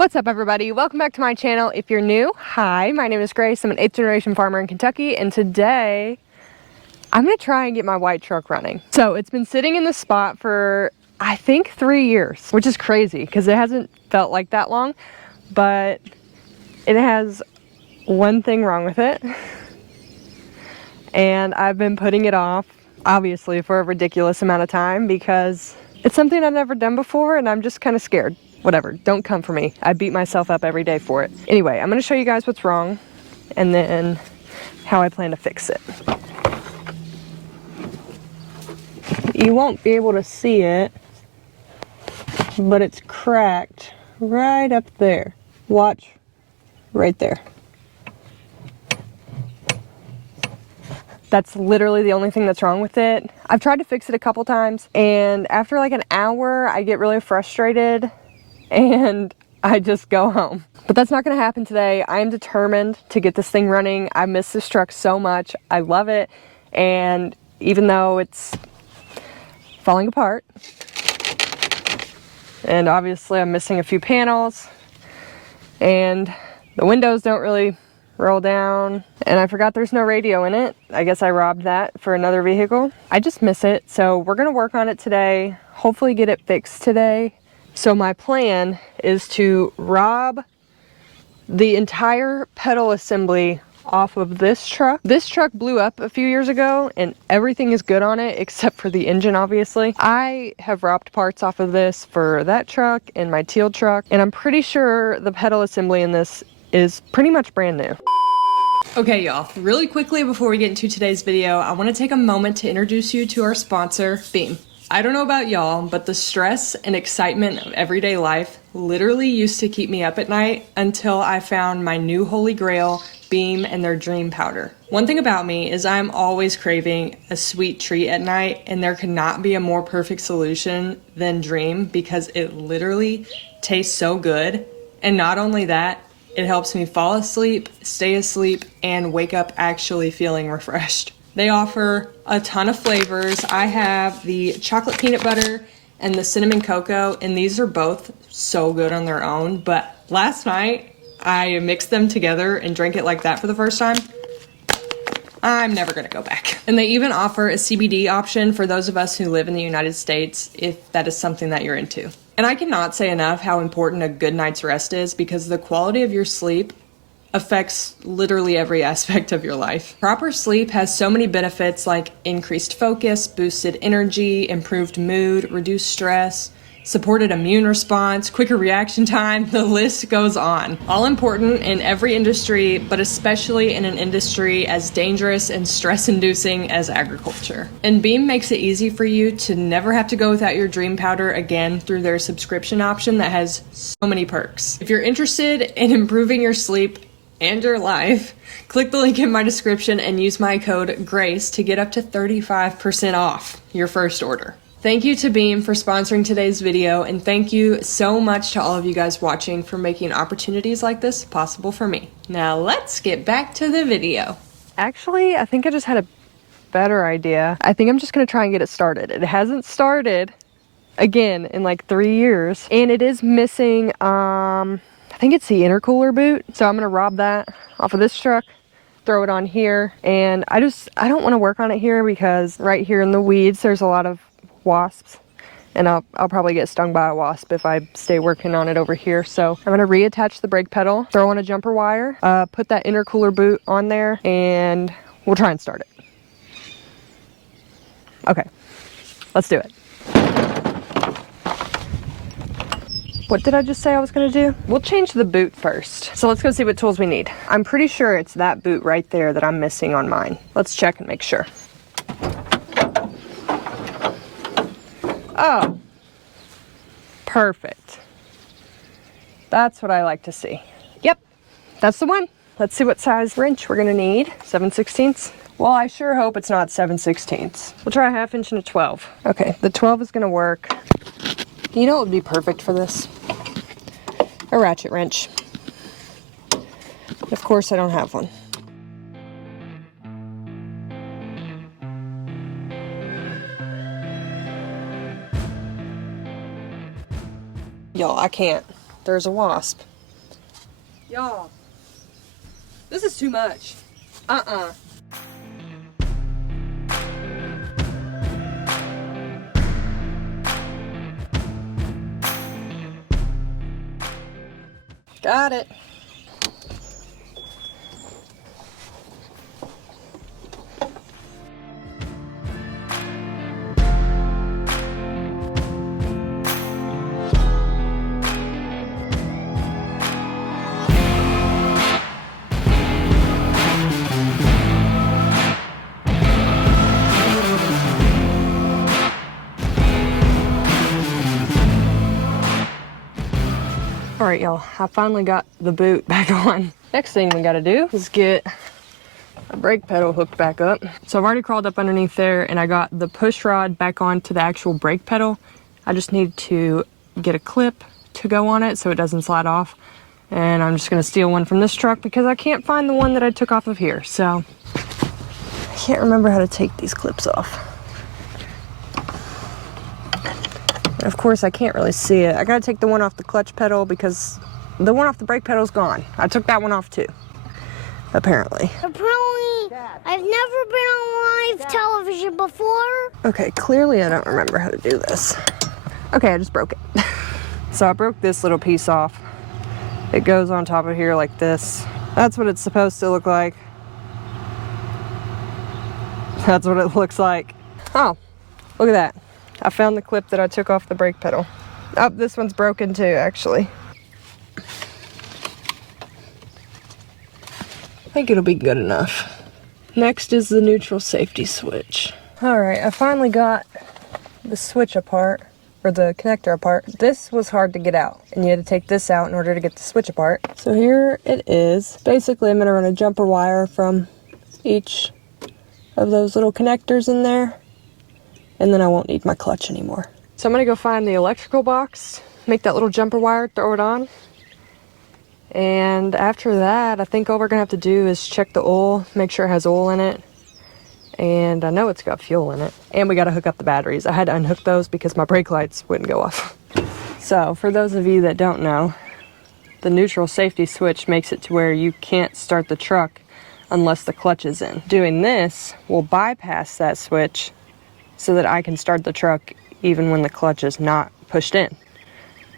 What's up, everybody? Welcome back to my channel. If you're new, hi, my name is Grayce. I'm an 8th generation farmer in Kentucky, and today I'm gonna try and get my white truck running. So it's been sitting in this spot for I think 3 years, which is crazy because it hasn't felt like that long, but it has one thing wrong with it. And I've been putting it off, obviously, for a ridiculous amount of time because it's something I've never done before and I'm just kind of scared. Whatever, don't come for me. I beat myself up every day for it. Anyway, I'm gonna show you guys what's wrong and then how I plan to fix it. You won't be able to see it, but it's cracked right up there. Watch, right there. That's literally the only thing that's wrong with it. I've tried to fix it a couple times, and after like an hour, I get really frustrated and I just go home. But that's not gonna happen today. I am determined to get this thing running. I miss this truck so much. I love it. And even though it's falling apart, and obviously I'm missing a few panels, and the windows don't really roll down, and I forgot there's no radio in it. I guess I robbed that for another vehicle. I just miss it, so we're gonna work on it today, hopefully get it fixed today. So my plan is to rob the entire pedal assembly off of this truck. This truck blew up a few years ago and everything is good on it except for the engine, obviously. I have robbed parts off of this for that truck and my teal truck, and I'm pretty sure the pedal assembly in this is pretty much brand new. Okay, y'all, really quickly before we get into today's video, I want to take a moment to introduce you to our sponsor, Byeee. I don't know about y'all, but the stress and excitement of everyday life literally used to keep me up at night until I found my new holy grail, Byeee and their dream powder. One thing about me is I'm always craving a sweet treat at night, and there could not be a more perfect solution than Dream because it literally tastes so good. And not only that, it helps me fall asleep, stay asleep, and wake up actually feeling refreshed. They offer a ton of flavors. I have the chocolate peanut butter and the cinnamon cocoa, and these are both so good on their own. But last night, I mixed them together and drank it like that for the first time. I'm never gonna go back. And they even offer a CBD option for those of us who live in the United States, if that is something that you're into. And I cannot say enough how important a good night's rest is, because the quality of your sleep affects literally every aspect of your life. Proper sleep has so many benefits like increased focus, boosted energy, improved mood, reduced stress, supported immune response, quicker reaction time, the list goes on. All important in every industry, but especially in an industry as dangerous and stress-inducing as agriculture. And Byeee makes it easy for you to never have to go without your dream powder again through their subscription option that has so many perks. If you're interested in improving your sleep and your life, click the link in my description and use my code GRACE to get up to 35% off your first order. Thank you to Byeee for sponsoring today's video, and thank you so much to all of you guys watching for making opportunities like this possible for me. Now let's get back to the video. Actually, I think I just had a better idea. I think I'm just gonna try and get it started. It hasn't started again in like 3 years, and it is missing I think it's the intercooler boot. So I'm gonna rob that off of this truck, throw it on here, and I don't want to work on it here because right here in the weeds there's a lot of wasps, and I'll probably get stung by a wasp if I stay working on it over here. So I'm gonna reattach the brake pedal, throw on a jumper wire, put that intercooler boot on there, and we'll try and start it. Okay, let's do it. What did I just say I was gonna do? We'll change the boot first. So let's go see what tools we need. I'm pretty sure it's that boot right there that I'm missing on mine. Let's check and make sure. Oh, perfect. That's what I like to see. Yep, that's the one. Let's see what size wrench we're gonna need. 7/16. Well, I sure hope it's not 7/16. We'll try a 1/2 inch and a 12. Okay, the 12 is gonna work. You know what would be perfect for this? A ratchet wrench. Of course, I don't have one. Y'all, I can't. There's a wasp. Y'all, this is too much. Got it. All right, y'all, I finally got the boot back on. Next thing we gotta do is get our brake pedal hooked back up. So I've already crawled up underneath there and I got the push rod back onto the actual brake pedal. I just need to get a clip to go on it so it doesn't slide off. And I'm just gonna steal one from this truck because I can't find the one that I took off of here. So I can't remember how to take these clips off. And of course, I can't really see it. I gotta take the one off the clutch pedal because the one off the brake pedal is gone. I took that one off too, apparently. I've never been on live television before. Okay, clearly I don't remember how to do this. Okay, I just broke it. So I broke this little piece off. It goes on top of here like this. That's what it's supposed to look like. That's what it looks like. Oh, look at that. I found the clip that I took off the brake pedal. Oh, this one's broken too, actually. I think it'll be good enough. Next is the neutral safety switch. All right, I finally got the switch apart, or the connector apart. This was hard to get out, and you had to take this out in order to get the switch apart. So here it is. Basically, I'm gonna run a jumper wire from each of those little connectors in there, and then I won't need my clutch anymore. So I'm gonna go find the electrical box, make that little jumper wire, throw it on. And after that, I think all we're gonna have to do is check the oil, make sure it has oil in it. And I know it's got fuel in it. And we gotta hook up the batteries. I had to unhook those because my brake lights wouldn't go off. So for those of you that don't know, the neutral safety switch makes it to where you can't start the truck unless the clutch is in. Doing this will bypass that switch so that I can start the truck even when the clutch is not pushed in,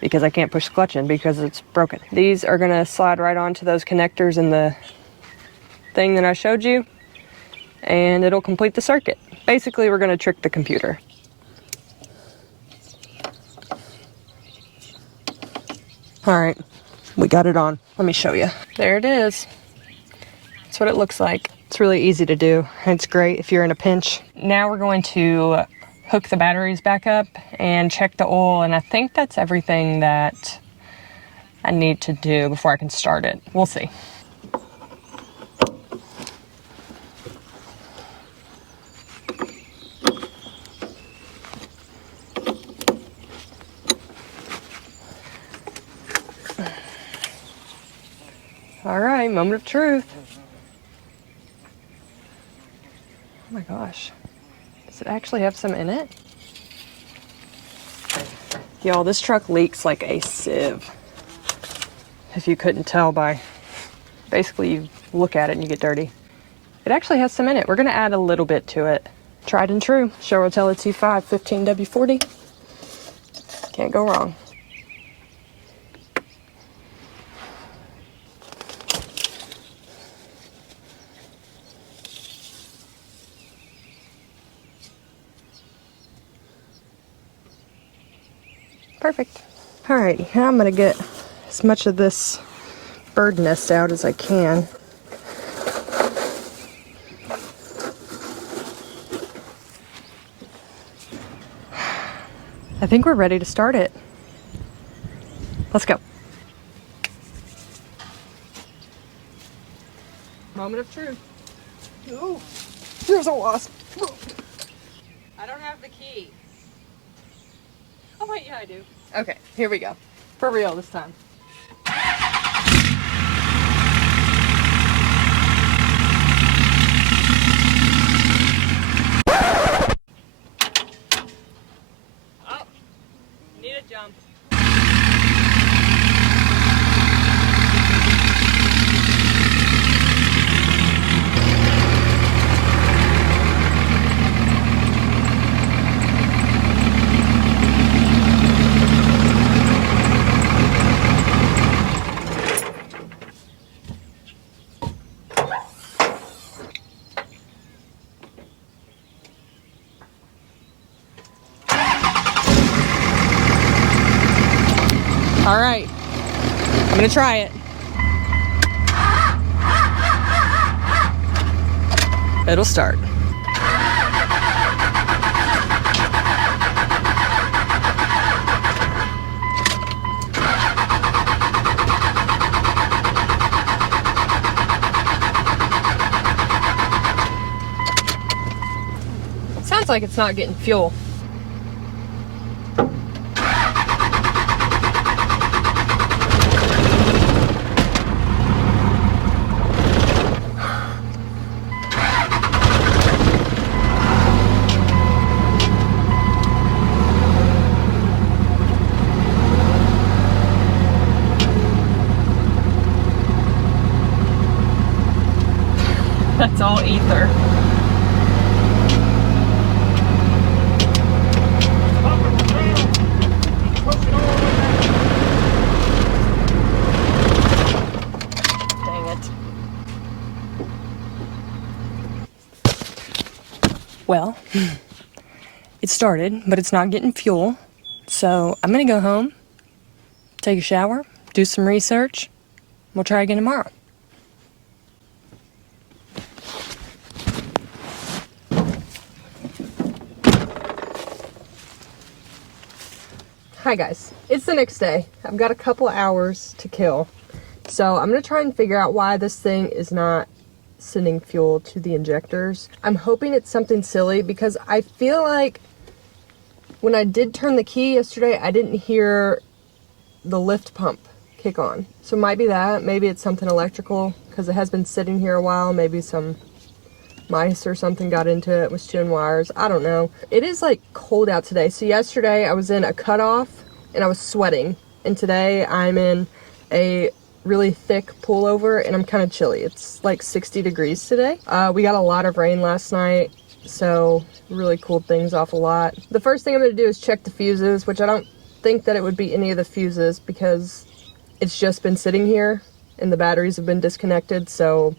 because I can't push the clutch in because it's broken. These are gonna slide right onto those connectors in the thing that I showed you, and it'll complete the circuit. Basically, we're gonna trick the computer. All right, we got it on. Let me show you. There it is. That's what it looks like. It's really easy to do. It's great if you're in a pinch. Now we're going to hook the batteries back up and check the oil, and I think that's everything that I need to do before I can start it. We'll see. All right, moment of truth. Oh my gosh. Does it actually have some in it? Y'all, this truck leaks like a sieve. If you couldn't tell by, basically you look at it and you get dirty. It actually has some in it. We're gonna add a little bit to it. Tried and true. Showrotella T5 15W40. Can't go wrong. Perfect. All right, now I'm gonna get as much of this bird nest out as I can. I think we're ready to start it. Let's go. Moment of truth. Oh, there's a wasp. I don't have the key. Oh wait, yeah I do. Okay, here we go. For real this time. Oh, need a jump. I'm gonna try it. It'll start. Sounds like it's not getting fuel. That's all ether. Dang it. Well, it started, but it's not getting fuel. So I'm gonna go home, take a shower, do some research. We'll try again tomorrow. Hi guys, it's the next day. I've got a couple hours to kill. So I'm gonna try and figure out why this thing is not sending fuel to the injectors. I'm hoping it's something silly because I feel like when I did turn the key yesterday, I didn't hear the lift pump kick on. So it might be that, maybe it's something electrical because it has been sitting here a while. Maybe some mice or something got into it, was chewing wires. I don't know. It is like cold out today. So yesterday I was in a cutoff and I was sweating. And today I'm in a really thick pullover and I'm kind of chilly. It's like 60 degrees today. We got a lot of rain last night, so really cooled things off a lot. The first thing I'm gonna do is check the fuses, which I don't think that it would be any of the fuses because it's just been sitting here and the batteries have been disconnected, so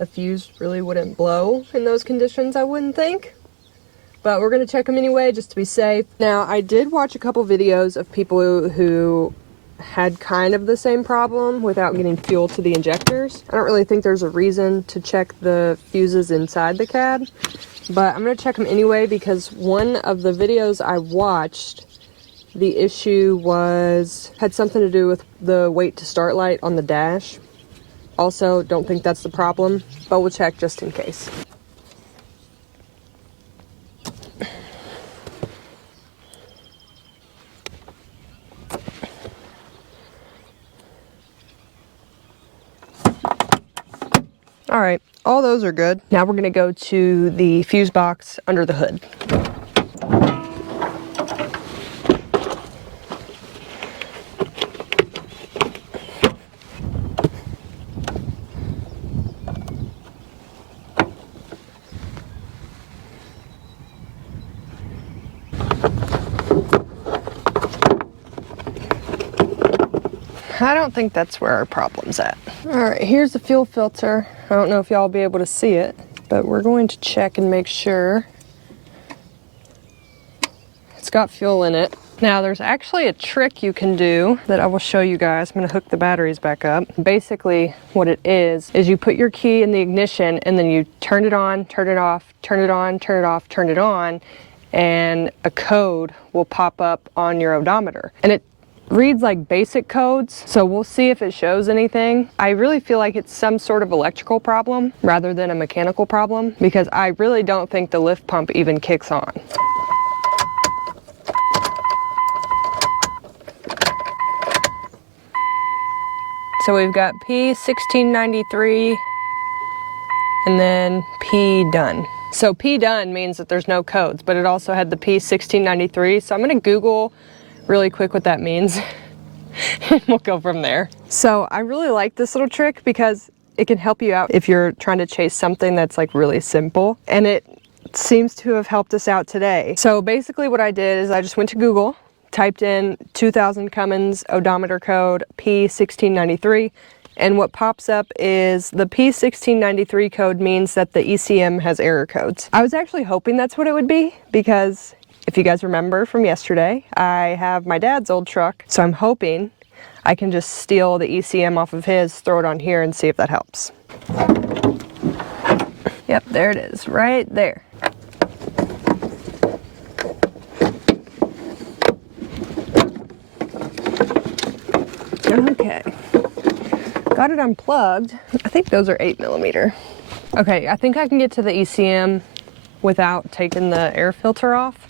a fuse really wouldn't blow in those conditions, I wouldn't think. But we're gonna check them anyway, just to be safe. Now, I did watch a couple videos of people who had kind of the same problem without getting fuel to the injectors. I don't really think there's a reason to check the fuses inside the cab, but I'm gonna check them anyway because one of the videos I watched, the issue had something to do with the wait to start light on the dash. Also, don't think that's the problem, but we'll check just in case. All right, all those are good. Now we're gonna go to the fuse box under the hood. I don't think that's where our problem's at. All right, here's the fuel filter. I don't know if y'all will be able to see it, but we're going to check and make sure it's got fuel in it. Now, there's actually a trick you can do that I will show you guys. I'm gonna hook the batteries back up. Basically, what it is you put your key in the ignition and then you turn it on, turn it off, turn it on, turn it off, turn it on, and a code will pop up on your odometer. And it reads like basic codes, so we'll see if it shows anything. I really feel like it's some sort of electrical problem rather than a mechanical problem because I really don't think the lift pump even kicks on. So we've got P1693 and then P done. So P done means that there's no codes, but it also had the P1693. So I'm gonna Google really quick what that means and we'll go from there. So I really like this little trick because it can help you out if you're trying to chase something that's like really simple, and it seems to have helped us out today. So basically what I did is I just went to Google, typed in 2000 Cummins odometer code P1693, and what pops up is the P1693 code means that the ECM has error codes. I was actually hoping that's what it would be because if you guys remember from yesterday, I have my dad's old truck, so I'm hoping I can just steal the ECM off of his, throw it on here, and see if that helps. Yep, there it is, right there. Okay, got it unplugged. I think those are 8mm. Okay, I think I can get to the ECM without taking the air filter off.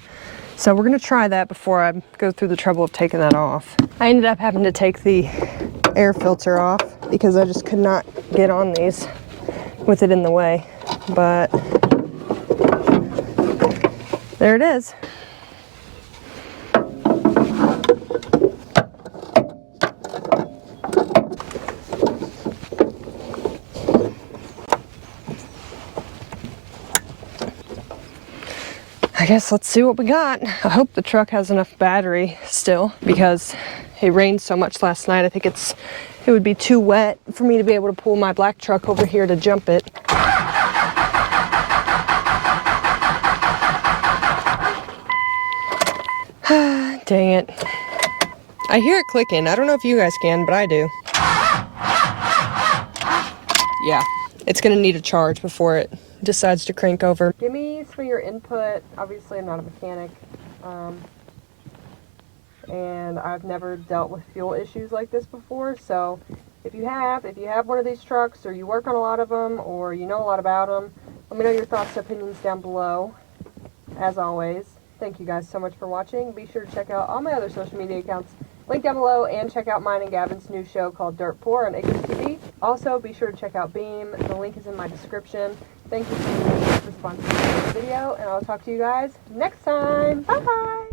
So we're gonna try that before I go through the trouble of taking that off. I ended up having to take the air filter off because I just could not get on these with it in the way. But there it is. I guess let's see what we got. I hope the truck has enough battery still because it rained so much last night. I think it would be too wet for me to be able to pull my black truck over here to jump it. Dang it. I hear it clicking. I don't know if you guys can, but I do. Yeah, it's gonna need a charge before it decides to crank over. Give me for your input. Obviously I'm not a mechanic, and I've never dealt with fuel issues like this before, so if you have one of these trucks, or you work on a lot of them, or you know a lot about them, let me know your thoughts and opinions down below. As always, thank you guys so much for watching. Be sure to check out all my other social media accounts linked down below, and check out mine and Gavin's new show called Dirt Poor on Acres TV. Also, be sure to check out Byeee. The link is in my description. Thank you for sponsoring this video, and I'll talk to you guys next time. Bye!